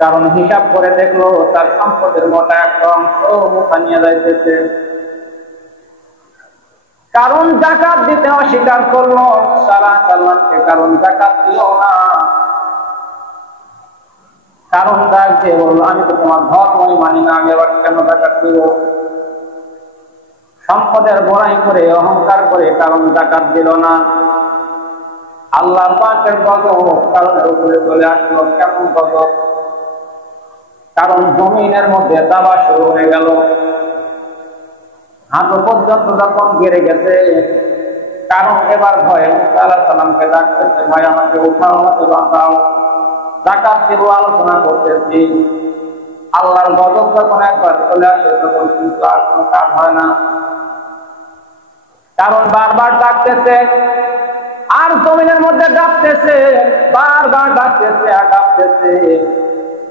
কারণ হিসাব করে দেখলো তার সম্পদের মোটা একটা অংশ মুসা নিয়ে যাইতেছে। কারণ যাকাত দিতে অস্বীকার করলো, সারা সাল্লামকে কারণ যাকাত দিল না। কারণ ডাকছে বললো, আমি তো তোমার ধর্মই মানি না, আমি আবার কেন যাকাত দিব? সম্পদের বড়াই করে অহংকার করে কারণ যাকাত দিল না। আল্লাহ পাকের গজব কারণের উপরে চলে আসলো। কেমন গজব? কারণ জমিনের মধ্যে দাবা শুরু হয়ে গেল, হাঁটু পর্যন্ত যখন গেড়ে গেছে। কারণ এবার ভয়ে মুসা আলাইহিস সালামকে ডাকতেছে, ভাই আমাকে উঠাও, আমাকে বাঁচাও, যাকাত দিব, আলোচনা করতেছি। আল্লাহর গজব যখন একবার চলে আসে তখন কিন্তু আর কোনো কাজ হয় না। কারণ বারবার ডাকতেছে আর জমিনের মধ্যে ডাকতেছে, বারবার ডাকতেছে আর ডাকতেছে।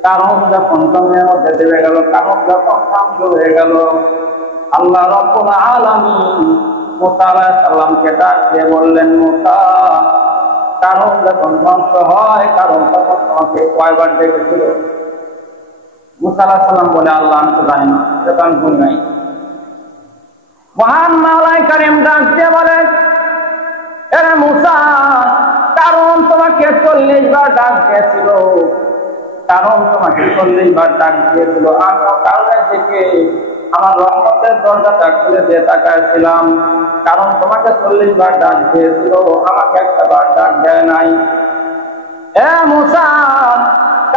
কারণ যখন জমিনের মধ্যে দেবে গেল, কারণ যখন ধ্বংস হয়ে গেল, আল্লাহ রাব্বুল আলামিন মুসা আলাইহিস সালামকে ডাকতে বললেন, মুসা, কারণ যখন ধ্বংস হয়, কারণ তখন তোমাকে কয়বার ডেকেছিল? মুসা আলাইহিস সালাম বলে, আল্লাহ আমি তো জানি না, এটা আমি ভুল নাই। মহান মাওলাই কারীম ডাকতে বলে, এরে মুসা, কারণ তোমাকে 40 বার ডাক দিয়েছিল, কারণ তোমাকে 40 বার ডাক দিয়েছিল। আমিও কারণের দিকে আমার রহমতের দরজাটা খুলে দিয়ে তাকাইছিলাম। কারণ তোমাকে 40 বার ডাক দিয়েছিল, আমাকে একটা বার ডাক দেয় নাই। এ মুসা,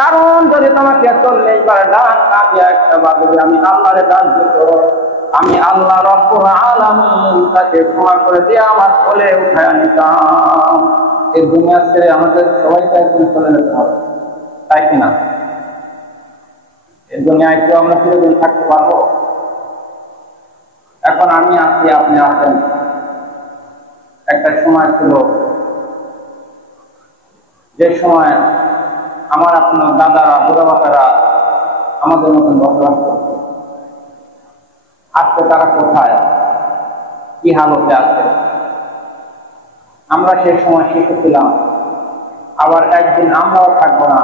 কারণ যদি তোমাকে 40 বার ডাক না দিয়ে একটা বার যদি আমি আল্লাহরে ডাক দিত, আমি আল্লাহ রাব্বুল আলামিন তাকে ক্ষমা করে দিয়ে আমার কোলে উঠায় নিতাম। এই দুনিয়া ছেড়ে আমাদের সবাইকে একদিন চলে যেতে হবে, তাই কিনা? এই দুনিয়ায় কেউ আমরা চিরদিন থাকতে পারবো? এখন আমি আছি, আপনি আছেন। একটা সময় ছিল যে সময় আমার আপনার দাদারা, বুড়া বাবারা আমাদের মতন বসবাস করত। আজকে তারা কোথায়, কি হালতে আছে? আমরা সেই সময় শিশু ছিলাম, আবার একদিন আমরাও থাকবো না।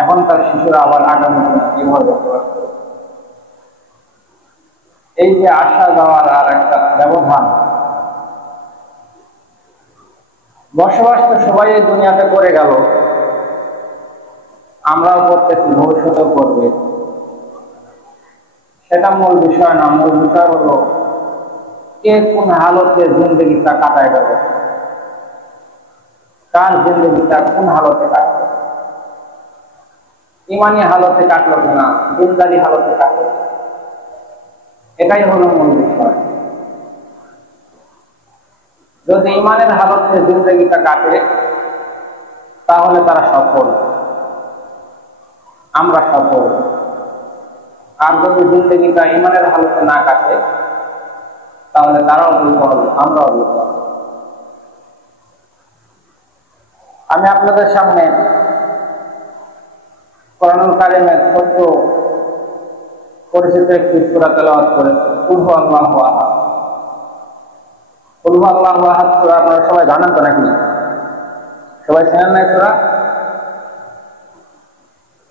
এখনকার শিশুরা আবার আগামী দিনে কিভাবে বসবাস করবে? এই যে আসা যাওয়ার আর একটা ব্যবধান। বসবাস তো সবাই এই দুনিয়াতে করে গেল, আমরাও করতেছি, ভবিষ্যতেও করবে। সেটা মূল বিষয় না। মূল বিষয় হলো কে কোন হালতে জিন্দগিটা কাটায় গেল, কার জিন্দগিটা কোন হালতে কাটলো, ইমানি হালতে কাটলো কিনা, দিনদারি হালতে কাটলো, এটাই হলো মূল বিষয়। যদি ইমানের হালতে জিন্দগিটা কাটে তাহলে তারা সফল, আমরা সফল। আর যদি জিন্দগিটা ইমানের হালতে না কাটে তাহলে তারাও বিফল, আমরাও বিফল। আমি আপনাদের সামনে কোরআনুল কারীমের ছোট্ট পরিচিত একটি সূরা তেলাওয়াত করেছি, কুল হু আল্লাহু আহাদ। কুল হু আল্লাহু আহাদ সূরা আপনারা সবাই জানেন তো নাকি? সবাই চেনেন না সূরা?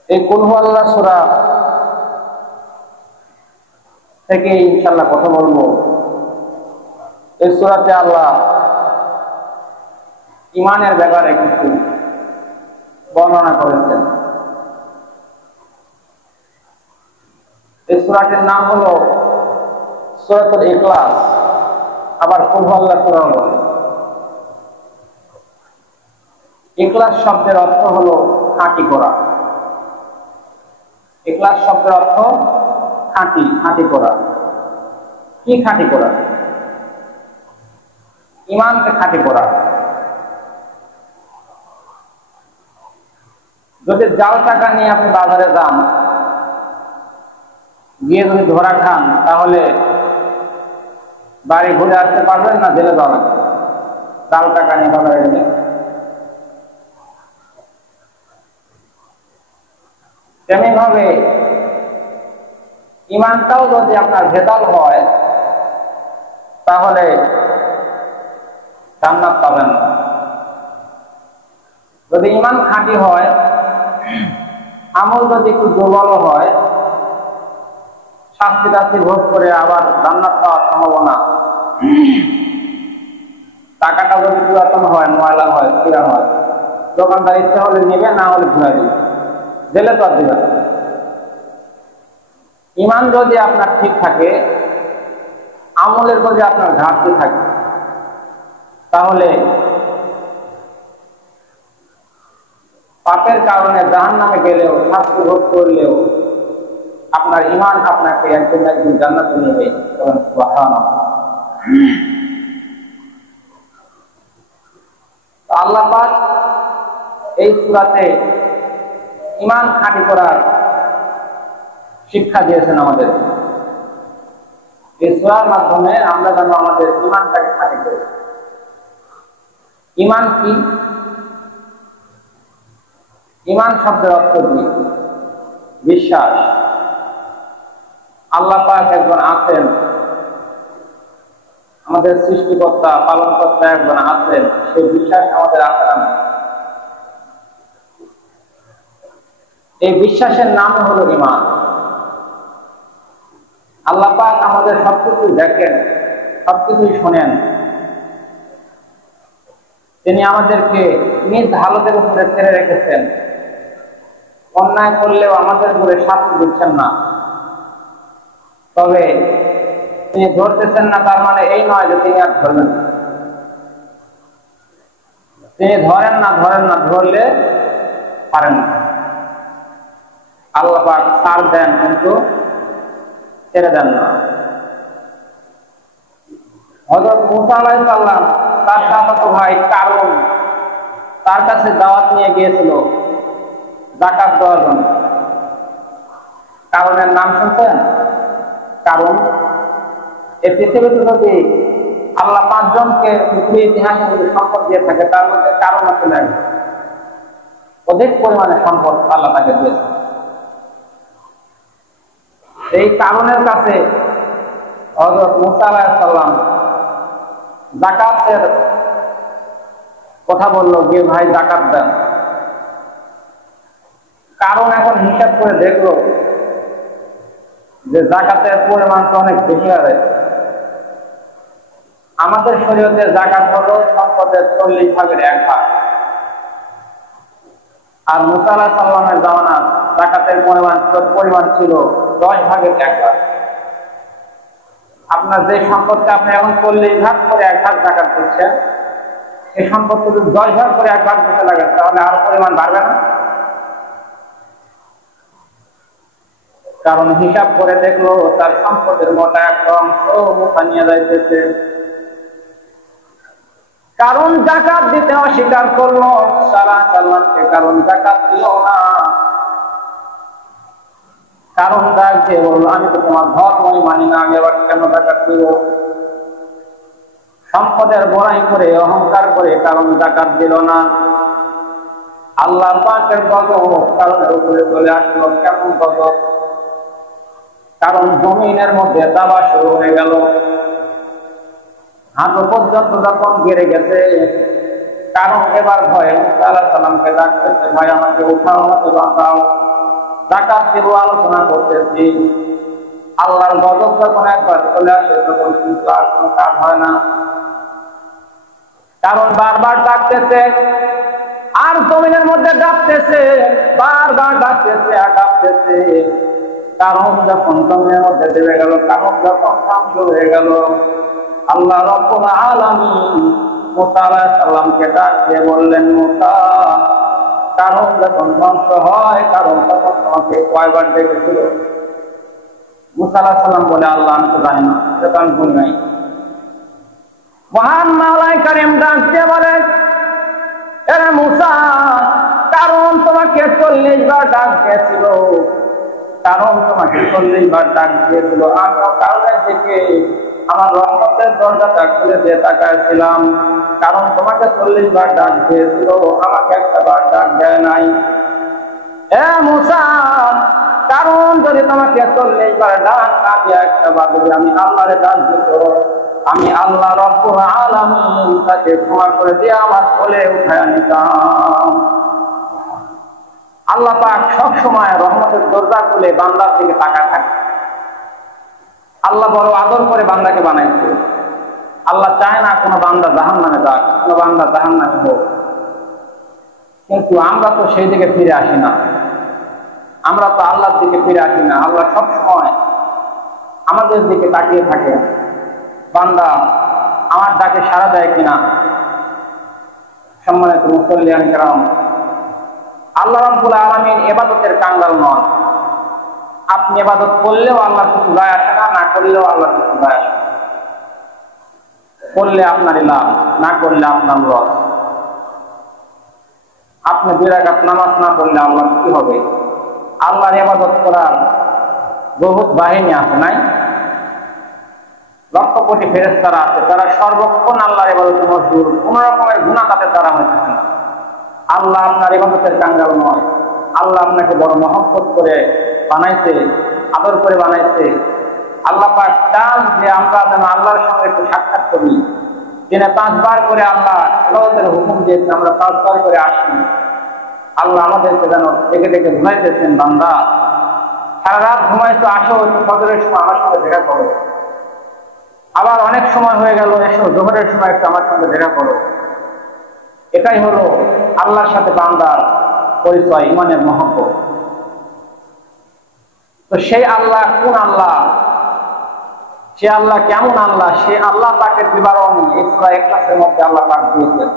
এই কুল হু আল্লাহ সূরা থেকে ইনশাআল্লাহ কথা বলবো। এই সূরাতে আল্লাহ ঈমানের ব্যাপারে কিছু বর্ণনা করেছেন। এই সূরাটির নাম হলো সূরাতুল ইখলাস, আবার কুল হু আল্লাহ সূরা বলে। ইখলাস শব্দের অর্থ হলো খাঁটি করা। ইখলাস শব্দের অর্থ খাঁটি, খাঁটি করা। কি খাঁটি করা? ঈমানকে খাঁটি করা। যদি জাল টাকা নিয়ে আপনি বাজারে যান, গিয়ে যদি ধরা খান, তাহলে বাড়ি ঘুরে আসতে পারবেন না, জেলে যাওয়া লাগবে। জাল টাকা নিয়ে বাজারে গেলে তেমনিভাবে ঈমানটাও যদি আপনার ভেজাল হয় তাহলে জান্নাত পাবেন না। যদি ঈমান খাঁটি হয় আমল যদি একটু দুর্বল হয়, শাস্তি টাস্তি ভোগ করে আবার জান্নাত পাওয়ার সম্ভাবনা, টাকাটা যদি পুরাতন হয়, ময়লা হয়, ছিঁড়া হয়, দোকানদার ইচ্ছা হলে নেবে, না হলে ঘুরে দিবে, জেলে তো আর দিবে না। ইমান যদি আপনার ঠিক থাকে, আমলের যদি আপনার ঘাটতি থাকে, তাহলে পাপের কারণে জাহান্নামে গেলেও, শাস্তি ভোগ করলেও আপনার ইমান আপনাকে একদিন একদিন জান্নাতে নেবে। সুবহানাল্লাহ। আল্লাহ পাক এই সূরাতে ইমান খাঁটি করার শিক্ষা দিয়েছেন আমাদের। এই সূরার মাধ্যমে আমরা যেন আমাদের ইমানটাকে খাঁটি করি। ইমান কি? ইমান শব্দের অর্থ কি? বিশ্বাস। আল্লাহ পাক একজন আছেন, আমাদের সৃষ্টিকর্তা পালনকর্তা একজন আছেন, সেই বিশ্বাস আমাদের আছে না? এই বিশ্বাসের নাম হলো ঈমান। আল্লাহ পাক আমাদের সবকিছু দেখেন, সবকিছুই শোনেন। তিনি আমাদেরকে নিজ হালতের উপরে ছেড়ে রেখেছেন। অন্যায় করলেও আমাদের উপরে শাস্তি দিচ্ছেন না। তবে তিনি ধরতেছেন না, তার মানে এই নয় যে তিনি আর ধরবেন না। তিনি ধরেন না, ধরলে পারেন না। আল্লাহ পাক ছাড় দেন, কিন্তু ছেড়ে দেন না। হযরত মুসা আলাইহিস সালাম তার চাচাতো ভাই কারুন তার কাছে দাওয়াত নিয়ে গিয়েছিল যাকাত দেওয়ার জন্য। কারুনের নাম শুনছেন? কারুন। এই পৃথিবীতে যদি আল্লাহ 5 জনকে পৃথিবীর ইতিহাসে যদি সম্পদ দিয়ে থাকে, তার মধ্যে কারুন চলে আসবে। অধিক পরিমাণে সম্পদ আল্লাহ তাকে দিয়েছে। এই কারুনের কাছে হযরত মুসা আলাইহিস সালাম যাকাতের কথা বলল, গিয়ে ভাই যাকাত দেন। কারণ এখন হিসাব করে দেখলো যে যাকাতের পরিমাণ তো অনেক বেশি হবে। আমাদের শরীয়তে যাকাত হলো সম্পদের 40 ভাগের 1 ভাগ, আর মুসা আলাইহিস সালামের জামানায় যাকাতের পরিমাণ ছিল 10 ভাগের 1 ভাগ। আপনার যে সম্পদকে আপনি এখন 40 ভাগ করে 1 ভাগ যাকাত দিচ্ছেন, সেই সম্পদ যদি 10 ভাগ করে 1 ভাগ দিতে লাগে, তাহলে আরো পরিমাণ বাড়বে না? কারণ হিসাব করে দেখলো তার সম্পদের মোটা একটা অংশ মুসা নিয়ে যাইতেছে। কারণ যাকাত দিতে অস্বীকার করলো, সালামকে কারণ যাকাত দিল না। কারণ ডাকছে বললো, আমি তো তোমার ধর্মই মানি না, আমি আবার কেন যাকাত দিব? সম্পদের বড়াই করে, অহংকার করে কারণ যাকাত দিল না। আল্লাহ পাকের গজব কারণের উপরে চলে আসলো। কেমন গজব? কারণ জমিনের মধ্যে দাবা শুরু হয়ে গেল, হাঁটু পর্যন্ত যখন গেড়ে গেছে। কারণ এবার ভয়ে মুসা আলাইহিস সালামকে ডাকতেছে, ভাই আমাকে উঠাও, আমাকে বাঁচাও, যাকাত দিব, আলোচনা করতেছি। আল্লাহর গজব যখন একবার চলে আসে, তখন কিন্তু আর কোনো কাজ হয় না। কারণ বারবার ডাকতেছে, আর জমিনের মধ্যে ডাকতেছে, বারবার ডাকতেছে আর ডাকতেছে। কারণ যখন জমিনের মধ্যে দেবে গেল, কারণ যখন ধ্বংস হয়ে গেল, আল্লাহ রাব্বুল আলামিন মুসা আলাইহিস সালামকে ডাক দিয়ে বললেন, মুসা, কারণ যখন ধ্বংস হয়, কারণ তখন তোমাকে কয়বার ডেকেছিল? মুসা আলাইহিস সালাম বলে, আল্লাহ আমি তো জানি না, সেটা আমি ভুল নাই। মহান মাওলাই কারীম ডাক দিয়ে বলে, এরে মুসা, কারণ তোমাকে 40 বার ডাক দিয়েছিল, কারণ তোমাকে 40 বার ডাক দিয়েছিল। আমিও কারণের দিকে আমার রহমতের দরজাটা খুলে দিয়ে তাকাইছিলাম। কারণ তোমাকে 40 বার ডাক দিয়েছিল, আমাকে একটা বার ডাক দেয় নাই। এ মুসা, কারণ যদি তোমাকে 40 বার ডাক না দিয়ে একটা বার যদি আমি আল্লাহরে ডাক দিত, আমি আল্লাহ রাব্বুল আলামিন তাকে ক্ষমা করে দিয়ে আমার কোলে উঠায় নিতাম। আল্লাহ পাক সব সময় রহমতের দরজা খুলে বান্দার দিকে তাকায় থাকে। আল্লাহ বড় আদর করে বান্দাকে বানাইছে। আল্লাহ চায় না কোনো বান্দা জাহান্নামে যাক, কোনো বান্দা জাহান্নামে হোক। কিন্তু আমরা তো সেই দিকে ফিরে আসি না, আমরা তো আল্লাহর দিকে ফিরে আসি না। আল্লাহ সব সময় আমাদের দিকে তাকিয়ে থাকে, বান্দা আমার ডাকে সাড়া দেয় কিনা। সম্মানিত মুসল্লিয়ান কেরাম, আল্লাহ রাব্বুল আলামিন ইবাদতের কাঙ্গাল নন। আপনি ইবাদত করলেও আল্লাহ কিছু যায় আসে না, না করলেও আল্লাহ কিছু যায় আসে। করলে আপনারই লাভ, না করলে আপনার লস। আপনি 2 রাকাত নামাজ না পড়লে আল্লাহ কি হবে? আল্লাহর ইবাদত করার বহুত বাহিনী আছে, নাই? লক্ষ কোটি ফেরেশতারা আছে, তারা সর্বক্ষণ আল্লাহর ইবাদতে মশগুল। কোন রকমের গুনাহ তাদের দ্বারা হইতেছে না। আল্লাহ আপনার ইবাদতের কাঙ্গাল নয়। আল্লাহ আপনাকে বড় মহব্বত করে বানাইছে, আদর করে বানাইছে। আল্লাহ পাক চান যে আমরা যেন আল্লাহর সঙ্গে একটু সাক্ষাৎ করি। দিনে 5 বার করে আল্লাহ ইবাদতের হুকুম দিয়েছে, আমরা 5 বার করে আসি। আল্লাহ আমাদেরকে যেন ডেকে ডেকে ঘুমাইতেছেন, বান্দা সারা রাত ঘুমাইছো, আসো একটু ফজরের সময় আমার সঙ্গে দেখা করো। আবার অনেক সময় হয়ে গেল, এসো জোহরের সময় একটু আমার সঙ্গে দেখা করো। এটাই হলো আল্লাহর সাথে বান্দার পরিচয়, ইমানের মহব্বত। তো সেই আল্লাহ কোন আল্লাহ, সে আল্লাহ কেমন আল্লাহ, সে আল্লাহ পাকের বিবরণ সূরা ইখলাসের মধ্যে আল্লাহ পাক দিয়েছেন।